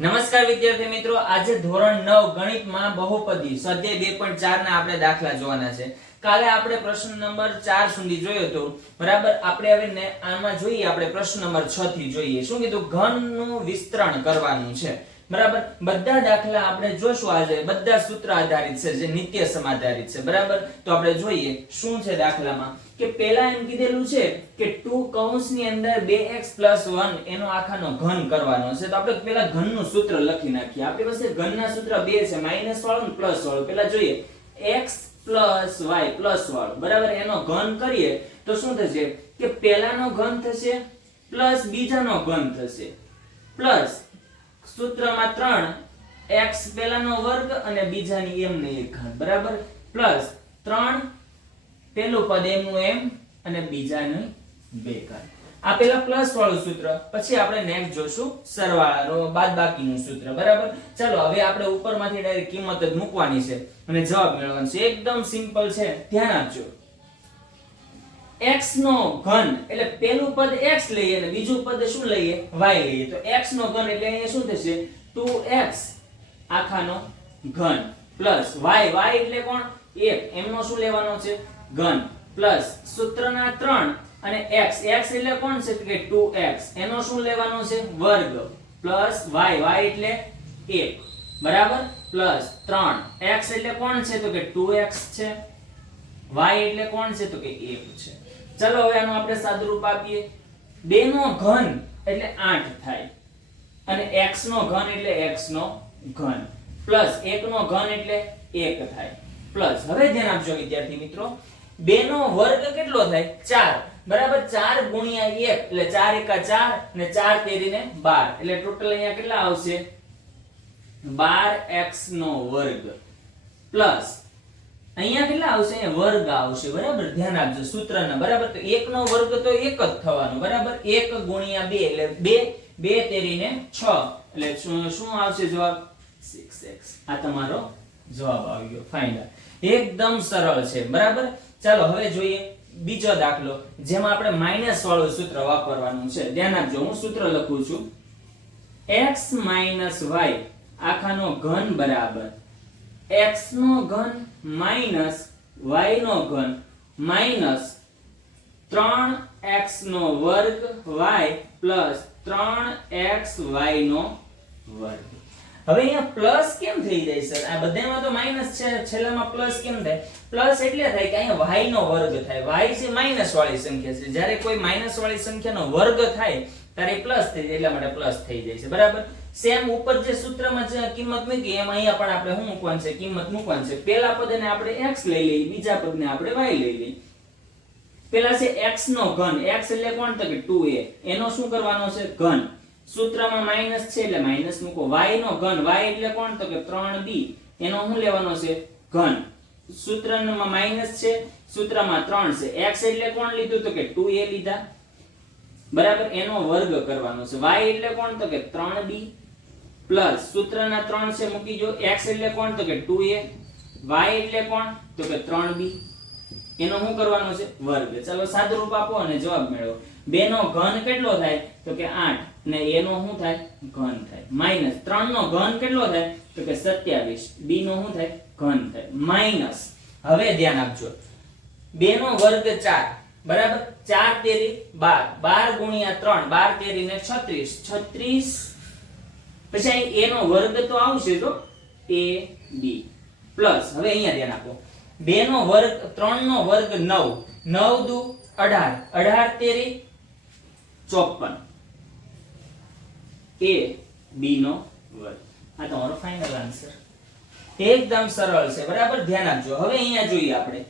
નમસ્કાર વિદ્યાર્થી મિત્રો, આજે ધોરણ નવ ગણિતમાં બહુપદી, સ્વાધ્યાય બે પોઈન્ટ ચાર ના આપણે દાખલા જોવાના છે. કાલે આપણે પ્રશ્ન નંબર ચાર સુધી જોયો હતો બરાબર, આપણે હવે આમાં જોઈએ, આપણે પ્રશ્ન નંબર છ થી જોઈએ. શું કીધું? ઘનનું વિસ્તરણ કરવાનું છે. બરાબર? બધા દાખલા આપણે જોશું આજે. બધા સૂત્ર આધારિત છે, જે નિત્ય સમાધારિત છે. બરાબર? તો આપણે જોઈએ શું છે દાખલામાં? કે પહેલા એમ કીધેલું છે કે 2 કૌંસની અંદર 2x 1 એનો આખાનો ઘન કરવાનો છે. તો આપણે પહેલા ઘનનું સૂત્ર લખી નાખીએ. આપણી પાસે ઘનના સૂત્ર બે છે માઇનસ વાળું પ્લસ વાળું. પહેલા જોઈએ. x y પ્લસ વાળું. બરાબર? એનો ઘન કરીએ તો શું થશે? કે પહેલાનો ઘન થશે, પ્લસ બીજાનો ઘન થશે. પ્લસ સૂત્રમાં ત્રણ, x પહેલાનો વર્ગ અને બીજાની m ને એક ઘાત બરાબર? પ્લસ ત્રણ પેલું પદ એમનું એમ અને બીજાનું બે ઘાત આ પેલા પ્લસ વાળું સૂત્ર, પછી આપણે નેક્સ્ટ જોશું બાદ બાદબાકીનું સૂત્ર, બરાબર? ચાલો, હવે આપણે ઉપરમાંથી ડાયરેક્ટ કિંમત જ મૂકવાની છે. અને જવાબ મેળવવાનો છે. એકદમ સિમ્પલ છે. ધ્યાન આપજો. X નો ઘન, એટલે પેલું પદ x લઈએ અને બીજું પદ શું લઈએ? Y લઈએ. તો x નો ઘન એટલે અહીંયા શું થશે? 2x આખાનો ઘન પ્લસ y y એટલે કોણ? 1 એમનો શું લેવાનો છે? ઘન પ્લસ સૂત્રના 3 અને x. X એટલે કોણ છે? કે 2x એનો શું લેવાનો છે? વર્ગ પ્લસ y y એટલે 1 બરાબર? પ્લસ 3 x એટલે કોણ છે? તો કે 2x છે. y એટલે કોણ છે? તો કે 1 છે. ચલો હવે આનું આપણે સાદુરૂપ આપીએ. 2 નો ઘન એટલે 8 થાય. અને x નો ઘન એટલે x નો ઘન. પ્લસ 1 નો ઘન એટલે 1 થાય. પ્લસ હવે ધ્યાન આપજો વિદ્યાર્થી મિત્રો. 2 નો વર્ગ કેટલો થાય? 4 બરાબર 4 ગુણ્યા 1 એટલે 4 એકા 4 ને 4 તેરીને 12 એટલે ટોટલ અહીંયા કેટલા આવશે? 12x નો વર્ગ. પ્લસ અહીંયા કેટલા આવશે? અહીંયા વર્ગ આવશે, બરાબર? ધ્યાન આપજો સૂત્રના, બરાબર? તો 1 નો વર્ગ તો 1 જ થવાનો, બરાબર? 1 ગુણ્યા 2 એટલે 2 2 તેરીને 6 એટલે શું આવશે જવાબ? 6x આ તમારો જવાબ આવી ગયો ફાઇનલ એકદમ સરળ છે, બરાબર? ચાલો, હવે જોઈએ બીજો દાખલો, જેમાં આપણે માઇનસ વાળું સૂત્ર વાપરવાનું છે. ધ્યાન આપજો, હું સૂત્ર લખું છું. X y, આખાનો ઘન બરાબર. X નો ઘન માઇનસ y નો ઘન માઇનસ 3x નો વર્ગ y પ્લસ 3xy નો વર્ગ. હવે અહીંયા પ્લસ કેમ થઈ જાય સર? આ બધામાં તો માઇનસ છે, છેલ્લામાં પ્લસ કેમ થાય? પ્લસ એટલે થાય કે અહીંયા y નો વર્ગ થાય. y છે માઇનસ વાળી સંખ્યા છે. જ્યારે કોઈ માઇનસ વાળી સંખ્યાનો વર્ગ થાય, ત્યારે પ્લસ થઈ જાય. એટલા માટે પ્લસ થઈ જાય છે. બરાબર? સેમ ઉપર જે સૂત્રમાં જે કિંમત મૂકી, એમ અહીંયા પણ આપણે શું મૂકવાનું છે? કિંમત મૂકવાનું છે. પહેલા પદને આપણે x લઈ લઈએ, બીજા પદને આપણે y લઈ લઈએ. પેલા છે x નો ઘન. x એટલે કોણ? તો કે 2a એનો શું કરવાનો છે? ઘન. સૂત્રમાં માઇનસ છે એટલે માઇનસ મૂકો. y નો ઘન. y એટલે કોણ? તો કે 3b એનો શું લેવાનો છે? ઘન. સૂત્રમાં માઇનસ છે, સૂત્રમાં 3 છે. x એટલે કોણ લીધું? તો કે 2a લીધા. બરાબર? એનો વર્ગ કરવાનો છે. y એટલે કોણ? તો કે 3b પ્લસ સૂત્રના 3 છે, મૂકી જો. x એટલે કોણ? તો કે 2a y એટલે કોણ? તો કે 3b એનો શું કરવાનો છે? વર્ગ. ચલો સાદુરૂપ આપો અને જવાબ મેળવો. બે નો ઘન કેટલો થાય? તો કે 8 ને એનો શું થાય? ઘન થાય. માઇનસ 3 નો ઘન કેટલો થાય? તો કે 27 b નો શું થાય? ઘન થાય. માઇનસ હવે ધ્યાન આપજો. બે નો વર્ગ 4 બરાબર? 4 તેરી 12 12 ગુણ્યા 3 12 તેરી ને 36 36 પછી અહીં a નો વર્ગ તો આવશે તો એ બી પ્લસ હવે અહીંયા ધ્યાન આપો. બે નો વર્ગ, ત્રણ નો વર્ગ નવ. નવ દુ અઢાર. અઢાર તેરી ચોપન. એ બી નો વર્ગ. આ તમારો ફાઇનલ આન્સર એકદમ સરળ છે. બરાબર? ધ્યાન આપજો. હવે અહીંયા જોઈએ આપણે.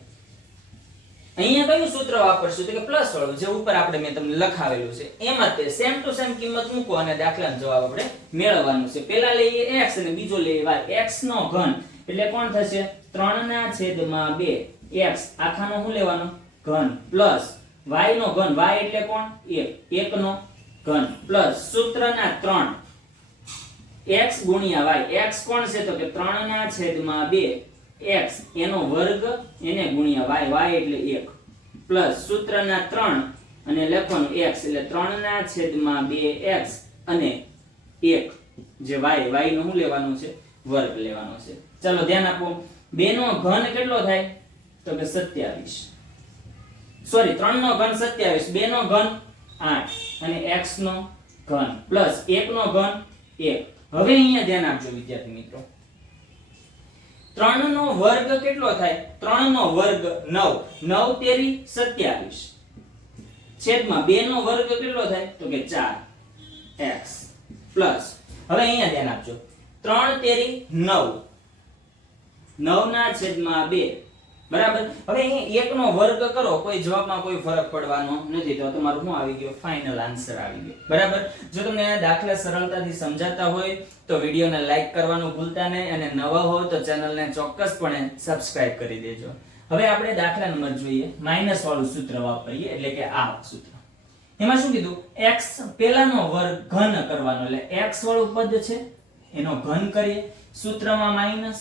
અહીંયા કયું સૂત્ર વાપરશું તો કે પ્લસ વાળું, જે ઉપર આપણે મેં તમને લખાવેલું છે. એમાં તે સેમ ટુ સેમ કિંમત મૂકો અને દાખલાનો જવાબ આપણે મેળવવાનું છે. પહેલા લઈએ x અને બીજો લઈએ y. x નો ઘન. એટલે કોણ થશે? 3 ના છેદમાં 2 x. આખાનો શું લેવાનો? ઘન. પ્લસ y નો ઘન. y એટલે કોણ? 1 1 નો ઘન. પ્લસ સૂત્રના 3 x y. x કોણ છે? તો કે 3 ના છેદમાં 2 x, એનો વર્ગ, એને ગુણ્યા y y એટલે 1 પ્લસ સૂત્રના 3 અને લખવાનું x, એટલે 3 ના છેદમાં 2x અને 1 જે y y નો લેવાનું છે? વર્ગ લેવાનો છે. ચાલો ધ્યાન આપો. બે નો ઘન કેટલો થાય? તો કે 27 સોરી 3 નો ઘન 27 બે નો ઘન 8 અને x નો ઘન. પ્લસ 1 નો ઘન 1 હવે અહીંયા ધ્યાન આપજો વિદ્યાર્થી મિત્રો. 3 નો વર્ગ કેટલો થાય? ત્રણ નો વર્ગ 9 9 તેરી 27 છેદમાં બે નો વર્ગ કેટલો થાય? તો કે ચાર. X plus. હવે અહીંયા ધ્યાન આપજો. ત્રણ તેરી 9 9 ના છેદમાં 2 બરાબર? હવે અહીં 1 નો વર્ગ કરો, કોઈ જવાબમાં કોઈ ફરક પડવાનો નથી. તો તમારું શું આવી ગયો? ફાઇનલ આન્સર આવી ગયો. બરાબર? જો તમને દાખલા સરળતાથી સમજાતા હોય, તો વિડીયોને લાઈક કરવાનું ભૂલતા નહીં અને નવા હો, તો ચેનલને ચોક્કસપણે સબસ્ક્રાઇબ કરી દેજો. હવે આપણે દાખલા નંબર જોઈએ. માઇનસ વાળું સૂત્ર વાપરીએ, એટલે કે આ સૂત્ર. એમાં શું કીધું? X પહેલાનો વર્ગ ઘન કરવાનો, એટલે x વાળું પદ છે. એનો ઘન કરીએ. સૂત્રમાં માઇનસ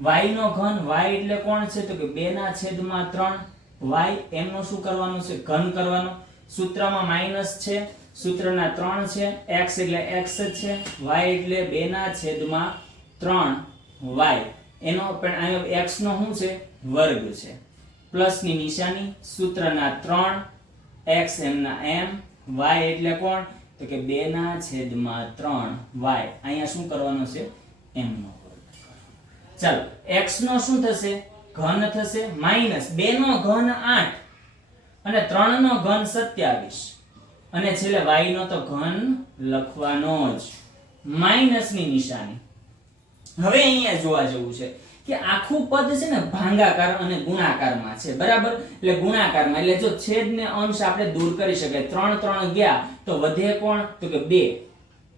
y નો ઘન y એટલે કોણ છે? તો કે 2 ના છેદમાં 3 y એમનો શું કરવાનો છે? ઘન કરવાનો. સૂત્રમાં માઇનસ છે, સૂત્રના 3 છે x એટલે x જ છે y એટલે 2 ના છેદમાં 3 y એનો પણ અહીંયા x નો શું છે? વર્ગ છે. પ્લસની નિશાની, સૂત્રના 3 x એમના m y એટલે કોણ? તો કે 2 ના છેદમાં 3 y અહીંયા શું કરવાનો છે? m નો વર્ગ ચાલો, x નો શું થશે? ઘન થશે, માઇનસ 2 નો ઘન 8 અને 3 નો ઘન 27 અને છેલ્લે y નો તો ઘન લખવાનો જ. માઇનસની નિશાની. હવે અહીંયા જોવા જેવું છે કે આખું પદ છે ને ભાંગાકાર અને ગુણાકારમાં છે, બરાબર? એટલે ગુણાકારમાં, એટલે જો છેદ ને અંશ આપણે દૂર કરી શકાય, ત્રણ ત્રણ ગયા, તો વધે કોણ? તો કે બે.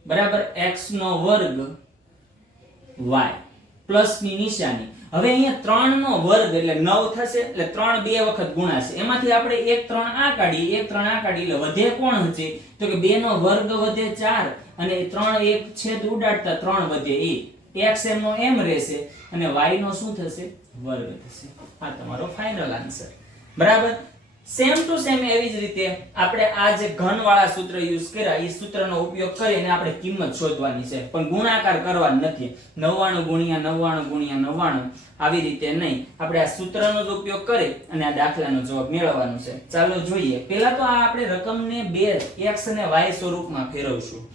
બરાબર? x નો વર્ગ y. પ્લસની નિશાની. હવે અહીંયા ત્રણ નો વર્ગ એટલે નવ થશે એટલે ત્રણ બે વખત ગુણાશે. એમાંથી આપણે એક ત્રણ આ કાઢીએ, એક ત્રણ આ કાઢીએ એટલે વધે કોણ હશે? તો કે બે નો વર્ગ વધે ચાર અને ત્રણ એક છેદ ઉડાડતા ત્રણ વધે એક. એક્સ એમ નો એમ રહેશે અને વાય નો શું થશે? વર્ગ થશે. આ તમારો ફાઇનલ આન્સર બરાબર? સેમ ટુ સેમ એવી જ રીતે આપણે આ જે ઘનવાળા સૂત્ર યુઝ કર્યા, એ સૂત્રનો ઉપયોગ કરીને આપણે કિંમત શોધવાની છે. પણ ગુણાકાર કરવાનો નથી. 99 ગુણ્યા 99 ગુણ્યા 99 આવી રીતે નહીં. આપણે આ સૂત્રનો જ ઉપયોગ કરી અને આ દાખલાનો જવાબ મેળવવાનો છે. ચાલો જોઈએ. પહેલા તો આ આપણે રકમને બે એક્સ અને વાય સ્વરૂપમાં ફેરવશું.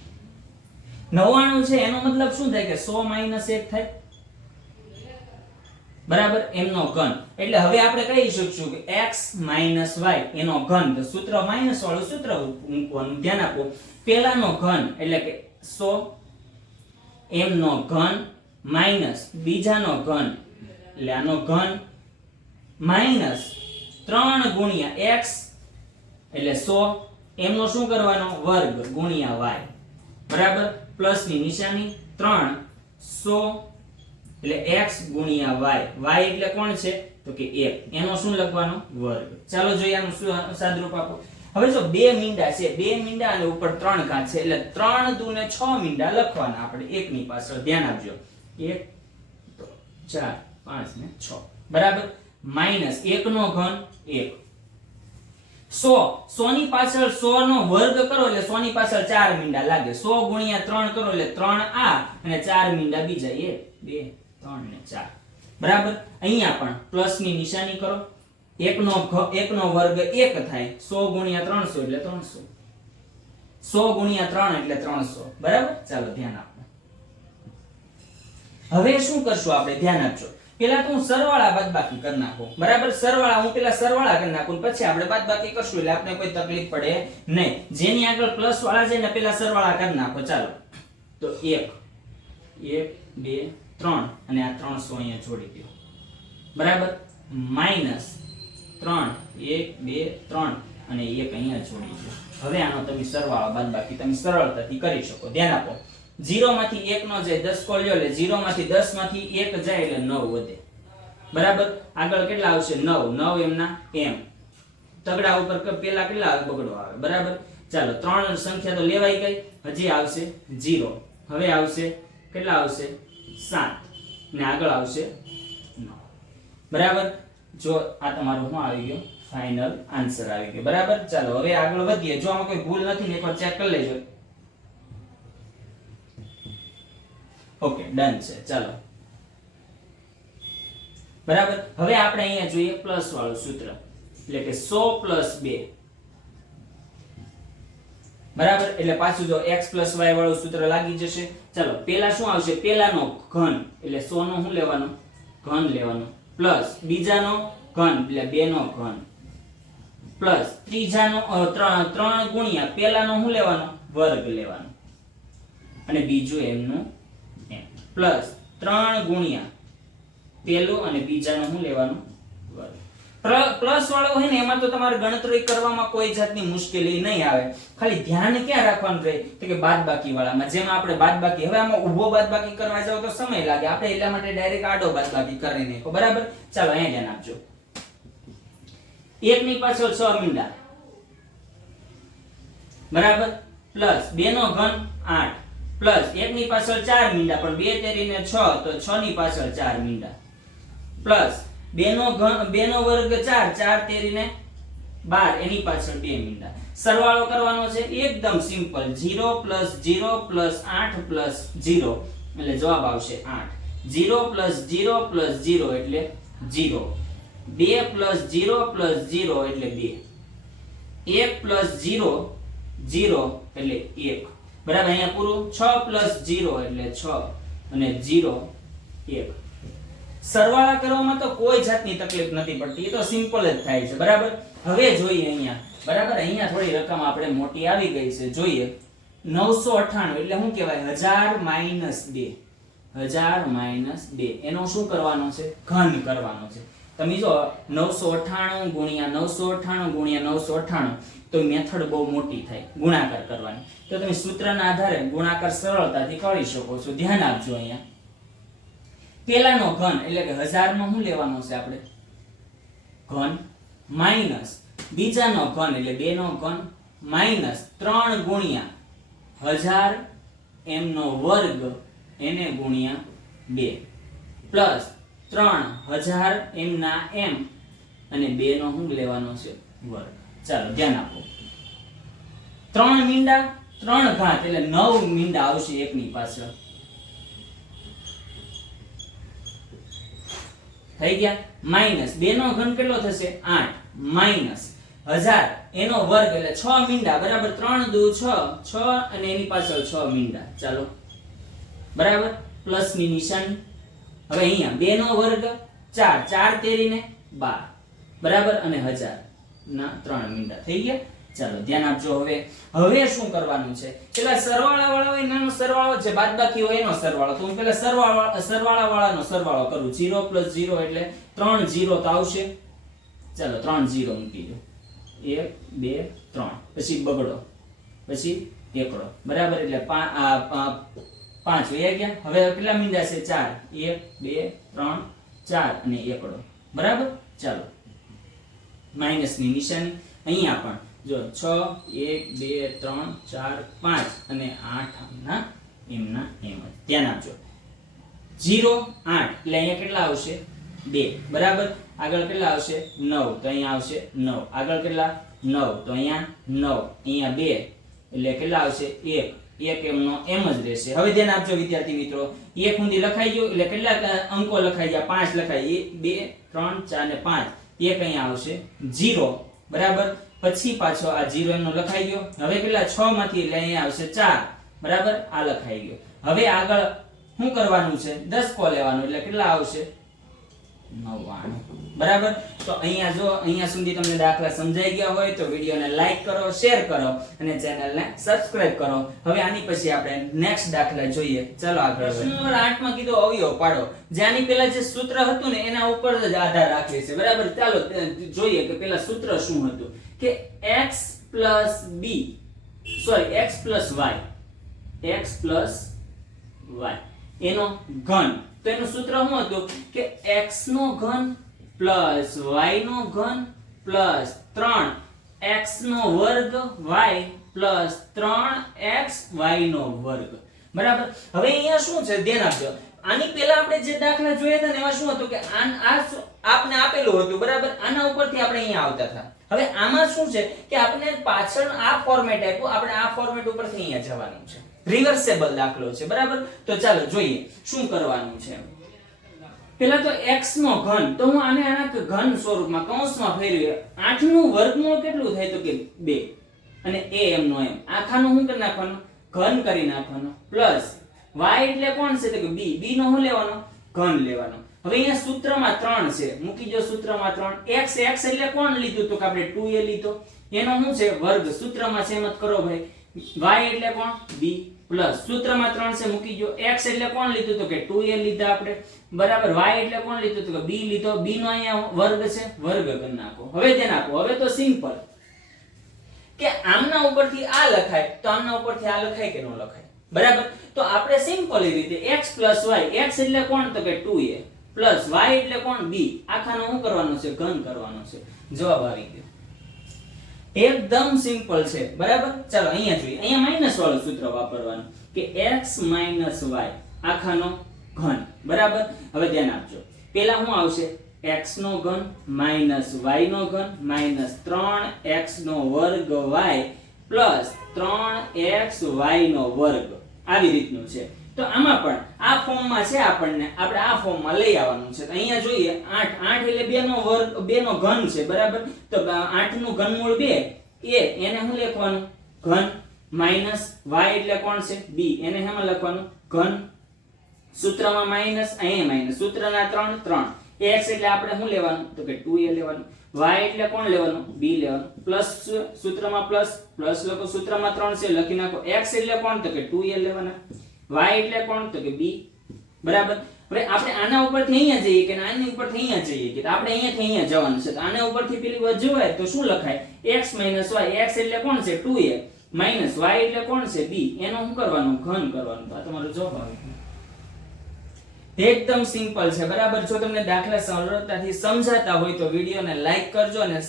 99 છે, એનો મતલબ શું થાય કે સો માઇનસ એક થાય? બરાબર? એમનો ઘન. એટલે હવે આપણે કહી શકશું કે x y, એનો ઘન. તો સૂત્ર માઇનસ વાળું સૂત્ર મૂકવાનું ધ્યાન આપો. પહેલાનો ઘન, એટલે કે 100 m નો ઘન માઇનસ બીજાનો ઘન. એટલે આનો ઘન માઇનસ 3 ગુણ્યા x, એટલે 100 એમનો શું કરવાનો? વર્ગ ગુણ્યા y. બરાબર? પ્લસની નિશાની 3 100 એટલે x y. y એટલે કોણ છે? તો કે 1 એનો શું લખવાનો? વર્ગ. ચાલો જોઈએ આનું શું સાદરૂપ આપો. હવે જો બે મીંડા છે, બે મીંડા અને ઉપર ત્રણ ઘાત છે, એટલે ત્રણ દુ ને 6 મીંડા લખવાના. આપણે એકની પાછળ ધ્યાન આપજો. એક ચાર, પાંચ ને છ. બરાબર? માઇનસ એક નો ઘન એક. સો. સો ની પાછળ સો નો વર્ગ કરો, એટલે સો ની પાછળ ચાર મીંડા લાગે. સો ગુણ્યા ત્રણ કરો, એટલે ત્રણ આ અને ચાર મીંડા બીજા એક, બે ત્રણ ને કરશું હું સરવાળા બાદબાકી કરી નાખું. બરાબર? સરવાળા, હું પેલા સરવાળા કરી નાખું પછી આપણે બાદબાકી કરશું એટલે આપણે કોઈ તકલીફ પડે નહીં. જેની આગળ પ્લસ વાળા છે ને પેલા સરવાળા કરી નાખો. ચાલો. તો એક એક, બે ત્રણ અને આ ત્રણસો અહીંયા જોડી દો બરાબર? માઇનસ ત્રણ, એક, બે, ત્રણ અને એક અહીંયા જોડી દો હવે આનો તમે સરવાળો બાદબાકી તમે સરળતાથી કરી શકો. ધ્યાન આપો. 0 માંથી એક નો જાય 10 કો લ્યો, એટલે 0 માંથી દસમાંથી એક જાય, એટલે નવ વધે. બરાબર? આગળ કેટલા આવશે? 9 9 એમના એમ. તગડા ઉપર પેલા કેટલા આવે? બગડો આવે. બરાબર? ચાલો, ત્રણ સંખ્યા તો લેવાઈ ગઈ હજી આવશે જીરો. હવે આવશે કેટલા આવશે? 7 ને આગળ આવશે બરાબર? જો આ તમારો શું આવી ગયો. ફાઇનલ આન્સર આવી ગયો. બરાબર? ચાલો, હવે આગળ વધીએ. જો આમાં કોઈ ભૂલ નથી ને, એકવાર ચેક કરી લેજો. ઓકે ડન છે. ચાલો. બરાબર? હવે આપણે અહીંયા જોઈએ પ્લસ વાળું સૂત્ર. એટલે કે સો પ્લસ 2 બરાબર? એટલે પાછું જો x y વાળું સૂત્ર લાગી જશે. ચાલો પેલા શું આવશે? પેલાનો ઘન. એટલે 100 નો શું લેવાનો? ઘન લેવાનો. પ્લસ બીજાનો ઘન. એટલે 2 નો ઘન. પ્લસ ત્રીજાનો અ, ત્રણ ત્રણ ગુણ્યા પેલાનો શું લેવાનો? વર્ગ લેવાનો. અને બીજું એમનું એમ. પ્લસ ત્રણ ગુણ્યા પેલું અને બીજાનો શું લેવાનું? વર્ગ. પ્લસ વાળો હોય ને, એમાં તો તમારે ગણતરી કરવામાં કોઈ જાતની મુશ્કેલી નહીં આવે. ખાલી ધ્યાન ક્યાં રાખવાનું રહે? તો કે બાદબાકી વાળામાં જેમાં આપણે બાદબાકી, હવે આમાં ઊભો બાદબાકી કરવા જાવ તો સમય લાગે. આપણે એટલા માટે ડાયરેક્ટ આડો બાદબાકી કરી નાખો. બરાબર? ચાલો, અહીંયા ધ્યાન આપજો. એક ની પાછળ છ મીંડા. બરાબર? પ્લસ બે નો ઘન આઠ. પ્લસ એક ની પાછળ ચાર મીંડા. પણ બે તેરીને છ, તો છ ની પાછળ ચાર મીંડા. પ્લસ બે નો ઘન બે નો વર્ગ ચાર ચાર તેરીને બાર, એની પાછળ બે મીંડા. સરવાળો કરવાનો છે એકદમ સિમ્પલ 0 પ્લસ 0 પ્લસ 8 પ્લસ 0 એટલે જવાબ આવશે 8 0 પ્લસ 0 પ્લસ 0 એટલે 0 2 પ્લસ 0 પ્લસ 0 એટલે 2 1 પ્લસ 0 0 એટલે એક. બરાબર, અહીંયા પૂરું? છ પ્લસ 0 એટલે છ. અને 0 1 સરવાળા કરવામાં તો કોઈ જાતની તકલીફ નથી પડતી. એ તો સિમ્પલ જ થાય છે, બરાબર? હવે જોઈએ અહીંયા. બરાબર? અહીંયા થોડી રકમ આપણે મોટી આવી ગઈ છે. જોઈએ. 998 એટલે શું કહેવાય? હજાર માઇનસ બે. હજાર માઇનસ બે. એનો શું કરવાનો છે? ઘન કરવાનો છે. તમે જો 998 ગુણ્યા 998 ગુણ્યા 998 તો મેથડ બહુ મોટી થાય. ગુણાકાર કરવાની. તો તમે સૂત્રના આધારે ગુણાકાર સરળતાથી કરી શકો છો. ધ્યાન આપજો અહીંયા. પેલાનો ઘન, એટલે કે હજારમાં શું લેવાનો છે આપણે? ઘન માઇનસ બીજાનો ઘન, એટલે બે નો ઘન માઇનસ ત્રણ ગુણ્યા હજાર એમનો વર્ગ એને ગુણ્યા બે. પ્લસ ત્રણ હજાર એમના એમ, અને બે નો શું લેવાનો છે? વર્ગ. ચાલો, ધ્યાન આપો. ત્રણ મીંડા, ત્રણ ઘાત, એટલે નવ મીંડા આવશે એકની પાછળ. થઈ ગયા? માઇનસ બે નો ઘન કેટલો થશે? આઠ. માઇનસ હજાર. એનો વર્ગ એટલે છ મીંડા. બરાબર ત્રણ દુ છ. છ અને એની પાછળ છ મીંડા. ચાલો. બરાબર? પ્લસની નિશાની. હવે અહીંયા બે નો વર્ગ ચાર. ચાર તેરીને બાર. બરાબર? અને હજાર. ના, ત્રણ મીંડા. થઈ ગયા? ચાલો, ધ્યાન આપજો હવે. હવે શું કરવાનું છે? પેલા સરવાળા વાળા હોય એનો સરવાળો છે, બાદબાકી હોય એનો સરવાળો. તો હું પેલા સરવાળા સરવાળા વાળાનો સરવાળો કરું. 0 0 એટલે ત્રણ 0 તો આવશે. ચાલો, ત્રણ 0 મૂકી દો. એક, બે, ત્રણ. પછી બગડો. પછી એકડો બરાબર એટલે પા- આ પા- પાંચ વયા ગયા. હવે કેટલા મીંડા છે? ચાર. એક, બે, ત્રણ, ચાર અને એકડો. બરાબર? ચાલો. માઇનસની નિશાની. અહીંયા પણ. જો છ, એક, બે, ત્રણ, ચાર, પાંચ અને આઠ આમના એમના એમ જ. ધ્યાન આપજો. જીરો આઠ, એટલે અહીંયા કેટલા આવશે? બે. બરાબર? આગળ કેટલા આવશે? નવ. તો અહીંયા આવશે નવ. આગળ કેટલા? નવ. તો અહીંયા નવ. અહીંયા બે. એટલે કેટલા આવશે? એક. એક એમનો એમ જ રહેશે. હવે ધ્યાન આપજો વિદ્યાર્થી મિત્રો. એક ઊંધી લખાઈ ગયો, એટલે કેટલા અંકો લખાઈ ગયા? પાંચ લખાય એક, બે, ત્રણ, ચાર ને પાંચ. એક અહીંયા આવશે જીરો બરાબર? પછી પાછો આ જીરો એમનો લખાઈ ગયો. હવે કેટલા છ માંથી એટલે અહીંયા આવશે ચાર. બરાબર? આ લખાઈ ગયો. હવે આગળ શું કરવાનું છે? દસ કો લેવાનું એટલે કેટલા આવશે? નવ્વાણું. બરાબર? તો અહીંયા જો, અહીંયા સુધી તમને દાખલા સમજાઈ ગયા હોય તો વિડીયોને લાઈક કરો, શેર કરો અને ચેનલને સબસ્ક્રાઇબ કરો. હવે આની પછી આપણે નેક્સ્ટ દાખલા જોઈએ. ચલો આગળ પ્રશ્ન નંબર 8 માં કીધો, અવયવ પાડો. જે આની પહેલા જે સૂત્ર હતું ને, એના ઉપર જ આધાર રાખે છે. બરાબર? ચાલો જોઈએ કે પેલા સૂત્ર શું હતું. કે x b. Sorry x y. x y. એનો ઘન. તો એનું સૂત્ર શું હતું? કે x નો ઘન પ્લસ y નો ઘન પ્લસ ત્રણ x નો વર્ગ y પ્લસ ત્રણ એક્સ y નો વર્ગ. બરાબર? હવે અહીંયા શું છે? ધ્યાન આપજો. આની પહેલા આપણે જે દાખલા જોયા હતા ને એમાં શું હતું? કે આ આપને આપેલું હતું. બરાબર? આના ઉપરથી આપણે અહીંયા આવતા હતા. હવે આમાં શું છે કે આપણે પાછળ આ ફોર્મેટ આપ્યું, આપણે આ ફોર્મેટ ઉપરથી અહીંયા જવાનું છે. રિવર્સેબલ દાખલો છે, બરાબર? તો ચાલો જોઈએ, શું કરવાનું છે? પેલા તો x નો ઘન, તો હું આને આના ઘન સ્વરૂપમાં, કૌંસમાં ફેરવી 8 નું વર્ગમૂળ કેટલું થાય તો કે 2 અને a એમ નો એમ. આખાનું શું કરી નાખવાનું? ઘન કરી નાખવાનું. પ્લસ y એટલે કોણ છે તો કે b? B નો શું લેવાનો? ઘન લેવાનો. હવે અહીંયા સૂત્રમાં 3 છે. મૂકી જો સૂત્રમાં 3 x x એટલે કોણ લીધું તો કે આપણે 2a લીધો? એનો શું છે? વર્ગ. સૂત્રમાં એમ કરો ભાઈ. Y એટલે કોણ? B પ્લસ સૂત્રમાં 3 છે, મૂકી જો x એટલે કોણ લીધું તો કે 2a લીધા આપણે? બરાબર. Y એટલે કોણ લીધું તો કે b લીધો? B નો અહીંયા વર્ગ છે. વર્ગ કરી નાખો. હવે ધ્યાન આપો. હવે તો સિમ્પલ કે આમના ઉપરથી આ લખાય, તો આમના ઉપરથી આ લખાય કે ન લખાય? બરાબર? તો આપણે સિમ્પલ એ રીતે x y. X એટલે કોણ? તો કે 2a પ્લસ y એટલે કોણ? b આખાનો શું કરવાનો છે? ઘન કરવાનો છે. જવાબ આવી ગયો. એકદમ સિમ્પલ છે. બરાબર? ચાલો, અહીંયા જોઈએ. અહીંયા માઇનસ વાળું સૂત્ર વાપરવાનું કે x y. આખાનો ઘન. બરાબર? હવે ધ્યાન આપજો. પેલા શું આવશે? x નો ઘન માઇનસ y નો ઘન માઇનસ 3x નો વર્ગ y પ્લસ 3x y નો વર્ગ. આવી રીતનું છે. તો આમાં પણ આ ફોર્મમાં છે આપણને. આપણે આ ફોર્મમાં લઈ આવવાનું છે. તો અહીંયા જોઈએ 8 8 એટલે 2 નો વર્ગ 2 નો ઘન છે, બરાબર? તો 8 નું ઘનમૂળ 2 એ, એને શું લખવાનું? ઘન માઇનસ y એટલે કોણ છે? b એને શેમાં લખવાનું? ઘન સૂત્રમાં માઇનસ અહીંયા માઇનસ સૂત્રના 3 3 x એટલે આપણે શું લેવાનું? તો કે 2a લેવાનું. y એટલે કોણ લેવાનું? b લેવાનું. પ્લસ સૂત્રમાં પ્લસ પ્લસ લખો સૂત્રમાં 3 છે, લખી નાખો. x એટલે કોણ? તો કે 2a લેવાના. Y એટલે કોણ તો કે b બરાબર? હવે આપણે આના ઉપરથી અહીંયા જઈએ કે આની ઉપરથી અહીંયા જઈએ કે આપણે અહીંયાથી અહીંયા જવાનું છે. તો આના ઉપરથી પેલી વાત જોવાય તો શું લખાય? x y, x એટલે કોણ છે? 2a માઇનસ y એટલે કોણ છે? b. એનો શું કરવાનું? ઘન કરવાનું. તો તમારો જવાબ આવે એકદમ સિમ્પલ છે. બરાબર? જો તમને દાખલા સરળતાથી સમજાતા હોય તો વિડીયોને લાઈક કરજો અને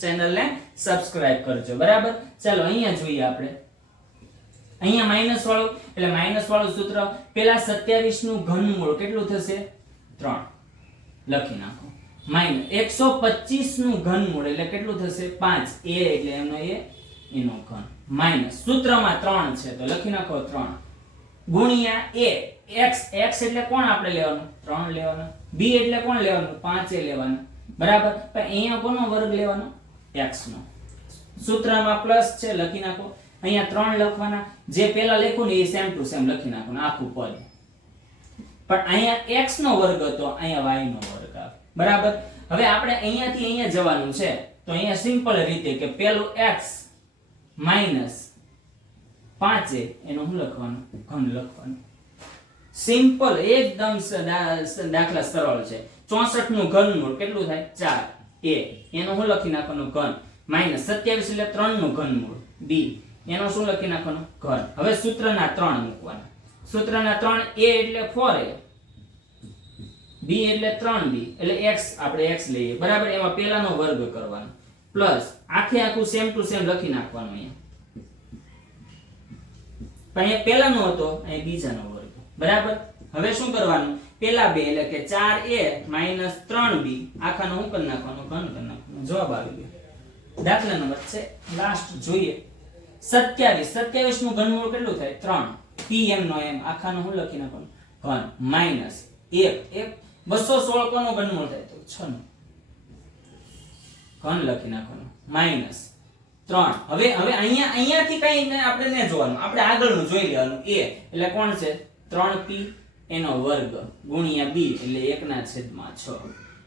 ચેનલને સબસ્ક્રાઇબ કરજો. બરાબર? ચાલો, અહીંયા જોઈએ આપણે. અહીંયા માઇનસ વાળું, એટલે માઇનસ વાળું સૂત્ર પેલા 27 નું ઘનમૂળ કેટલું થશે? 3 લખી નાખો. માઇનસ 125 નું ઘનમૂળ એટલે કેટલું થશે? 5 a એટલે એનો એ, એનો ઘન. માઇનસ સૂત્રમાં 3 છે, તો લખી નાખો 3 ગુણ્યા a. X x એટલે કોણ આપણે લેવાનું? 3 લેવાનું. B એટલે કોણ લેવાનું? 5 એ લેવાનું. બરાબર? પણ અહીંયા કોનો વર્ગ લેવાનો? X નો. સૂત્રમાં પ્લસ છે, લખી નાખો. અહીંયા ત્રણ લખવાના. જે પેલા લખ્યું ને એ સેમ ટુ સેમ લખી નાખવાનું આખું પદ. પણ અહીંયા x નો વર્ગ હતો, અહીંયા y નો વર્ગ આવે. બરાબર? હવે આપણે અહીંયાથી અહીંયા જવાનું છે. તો અહીંયા સિમ્પલ રીતે કે પેલું x માઇનસ પાંચે એનું શું લખવાનું? ઘન લખવાનું. સિમ્પલ એકદમ દાખલા સરળ છે. 64 નું ઘનમૂળ કેટલું થાય? 4 a એનું હું લખી નાખવાનું? ઘન. માઇનસ 27 એટલે 3 નું ઘનમૂળ b એનું શું લખી નાખવાનો? ઘન. હવે સૂત્રના ત્રણ મૂકવાના. સૂત્રના ત્રણ એ એટલે ફોર એ. બી એટલે 3b એટલે એક્સ આપણે એક્સ લઈએ. બરાબર? એમાં પેલાનો વર્ગ કરવાનો. પ્લસ આખે આખું સેમ ટુ સેમ લખી નાખવાનું અહીંયા. અહીંયા પેલાનો હતો, અહીંયા બીજાનો વર્ગ. બરાબર? હવે શું કરવાનું? પેલા બે એટલે કે 4a 3b આખાનો હું કરી નાખવાનો? ઘન કરી નાખવાનો. જવાબ આવી ગયો. દાખલા નંબર છે. લાસ્ટ જોઈએ. 27 27 નું ઘનમૂળ કેટલું થાય? ત્રણ. પી એમ નો m. આખાનો હું લખી નાખવાનું ઘન. માઇનસ એક. એક. બસો સોળ કોનો ઘનમૂળ થાય? તો છ નું ઘન લખી નાખવાનું. માઇનસ ત્રણ. હવે હવે અહીંયા, અહીંયાથી કઈ આપણે ને જોવાનું. આપણે આગળનું જોઈ લેવાનું. એ એટલે કોણ છે? ત્રણ પી એનો વર્ગ ગુણ્યા બી એટલે 1 ના છેદમાં છ.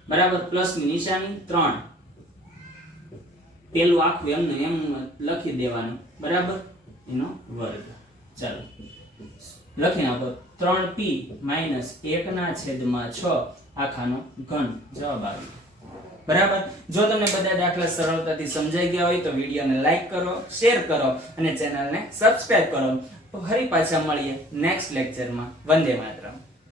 બરાબર? પ્લસની નિશાની 3 પેલું આખું એમને એમ લખી દેવાનું. બરાબર? એનો વર્ગ. ચાલો. લખી નાખો ત્રણ પી માઇનસ એકના છેદમાં છ આખાનો ઘન. જવાબ આવ્યો. બરાબર? જો તમને બધા દાખલા સરળતાથી સમજાઈ ગયા હોય તો વિડીયોને લાઈક કરો, શેર કરો અને ચેનલને સબસ્ક્રાઇબ કરો. ફરી પાછા મળીએ નેક્સ્ટ લેક્ચરમાં. વંદે માતરમ.